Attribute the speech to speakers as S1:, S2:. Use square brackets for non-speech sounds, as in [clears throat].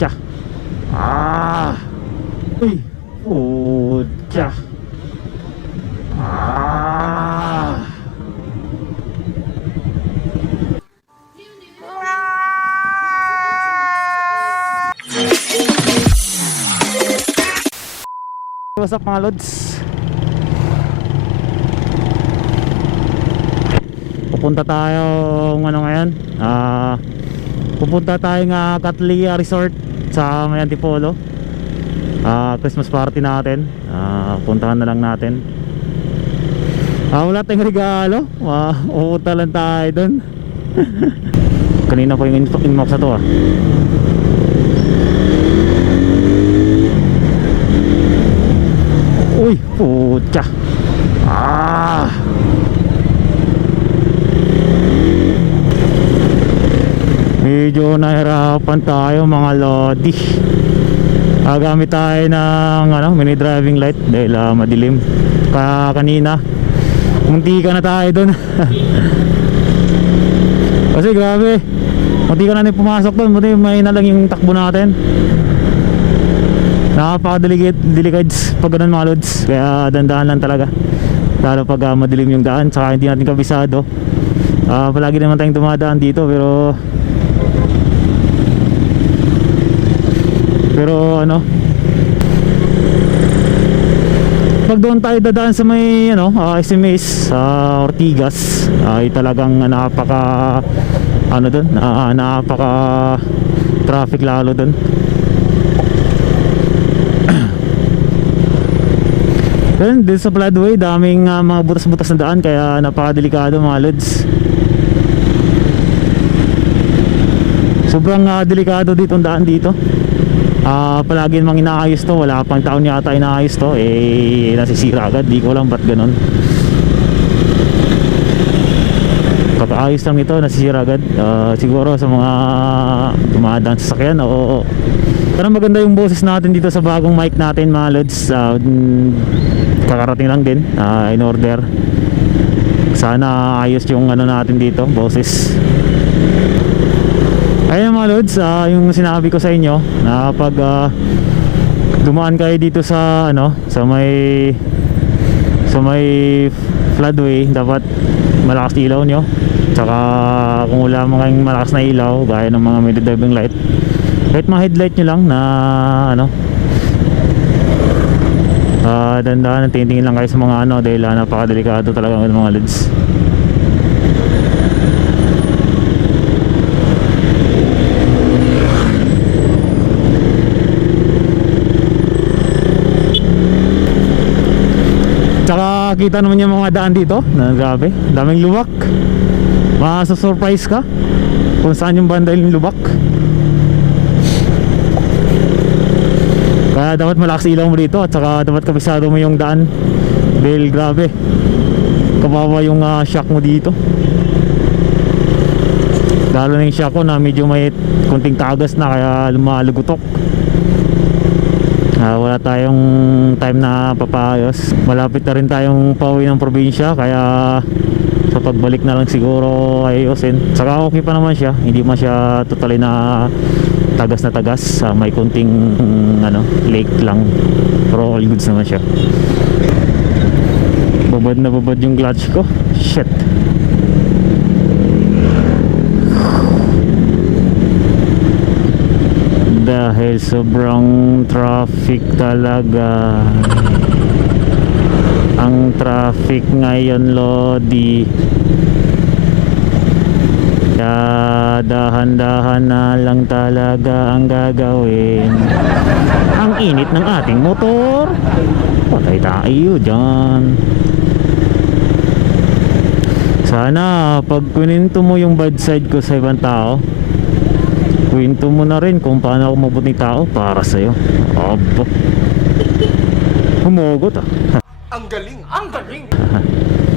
S1: putya. Ah! Uy! Putya. Ah! What's up mga lods? Pupunta tayo ano ngayon? Ah, pupunta tayo nga Catlia Resort sa may Antipolo. Ah, Christmas party natin. Ah, puntahan na lang natin. Ah, wala tayong regalo. Ah, pupunta lang tayo doon. [laughs] Kanina pa yung in- inbox na to ah. Uy, putya. Ah! Medyo nahirapan tayo mga lodi. Ah, gamit tayo ng ano, mini driving light dahil ah, madilim. Ka kanina. Munti ka na tayo doon. [laughs] Kasi grabe. Munti ka na din pumasok doon. Munti may na lang yung takbo natin. Napaka-delicates pag ganun mga lods Kaya dandahan lang talaga Lalo pag ah, madilim yung daan Saka hindi natin kabisado Ah, Palagi naman tayong dumadaan dito Pero Pero ano Pag doon tayo dadaan sa may ano, ah, SMS sa Ortigas Ay talagang napaka Ano doon ah, Napaka Traffic lalo doon [clears throat] Then, dito sa floodway, daming ah, mga butas-butas na daan kaya napakadelikado mga lods. Sobrang ah, delikado dito ang daan dito. Ah, palagi namang inaayos to, wala pang taon yata inaayos to, eh nasisira agad, di ko alam ba't ganun. Pagkaayos lang ito, nasisira agad. Ah, siguro sa mga dumadaan sa sakyan, oo. Pero maganda yung boses natin dito sa bagong mic natin mga lods. Mm, kakarating lang din ah, in order. Sana ayos yung ano natin dito, boses. Ayun mga lods, ah, yung sinabi ko sa inyo na pag ah, dumaan kayo dito sa ano, sa may sa may floodway, dapat malakas ilaw nyo. Tsaka kung wala mga malakas na ilaw, gaya ng mga may driving light, kahit mga headlight nyo lang na ano Ah, dandahan tingin lang kayo sa mga ano dahil ah, napakadelikado talaga ng mga leads. Tsaka kita naman yung mga daan dito. Na grabe, daming luwak. Masusurprise ka kung saan yung banda yung lubak. Kaya dapat malakas ilaw mo dito at saka dapat kabisado mo yung daan. Dahil grabe kawawa yung ah, shock mo dito. Lalo na yung shock ko na medyo may kunting tagas na kaya lumalugutok Ah, wala tayong time na papayos. Malapit na rin tayong pauwi ng probinsya kaya sa pagbalik na lang siguro ayusin. Saka okay pa naman siya. Hindi man siya totally na tagas na tagas. Ah, may kunting mm, ano lake lang. Pero all goods naman siya. Babad na babad yung clutch ko. Shit dahil sobrang traffic talaga. Ang traffic ngayon Lodi. Kaya dahan-dahan na lang talaga ang gagawin. Ang init ng ating motor. Patay tayo dyan. Sana pag kuninto mo yung bad side ko sa ibang tao kwento mo na rin kung paano ako mabuting tao para sa'yo abo humugot ah
S2: Ang galing! Ang galing! [laughs]